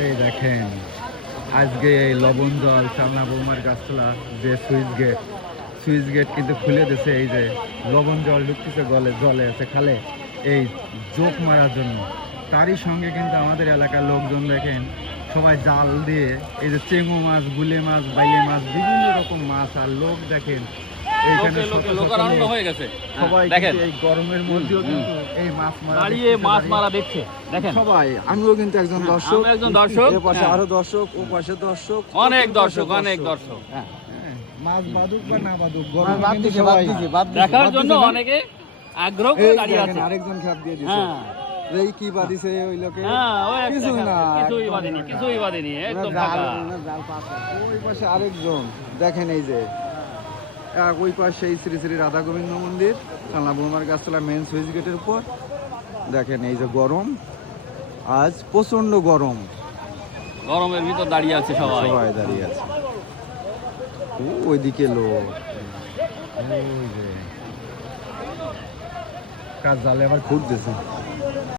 এই দেখেন আজকে এই লবণ জল চালনা বৌমার গাছতলা যে সুইচ গেট কিন্তু খুলে দিছে। এই যে লবণ জল ঢুকতেছে জলে আছে খালে এই জোক মারার জন্য। তারই সঙ্গে কিন্তু আমাদের এলাকার লোকজন দেখেন সবাই জাল দিয়ে এই যে চেঙো মাছ, গুলে মাছ, বাইলে মাছ, বিভিন্ন রকম মাছ। আর লোক দেখেন এইখানে সবাই এই গরমের মধ্যেও কিন্তু এই মাছ মারা দেখছে। দেখেন সবাই, আমিও কিন্তু একজন দর্শক, এ পাশে আরো দর্শক, ও পাশে দর্শক, অনেক দর্শক। মাছ বাদুক বা না বাদুক গরমে কিন্তু সবাই দেখার জন্য অনেকে আগ্রহ করে দাঁড়িয়ে আছে। আরেকজন খাপ দিয়ে দিছে। এই কি বাদিছে ওই লোকে? কিছু না, কিছুই বাদেনি একদম ফাঁকা। ওই পাশে আরেকজন দেখেন, এই যে ওই পাশে এই শ্রী শ্রী রাধা গোবিন্দ মন্দির, চালনা বৌমার গাছতলা মেন সুইচ গেটের উপর দেখেন এই যে গরম, আজ প্রচন্ড গরম, গরমের ভিতর দাঁড়িয়ে আছে সবাই দাঁড়িয়ে আছে। ওইদিকে লোক, ওই যে কাজ জালে আবার খুঁড়তেছে।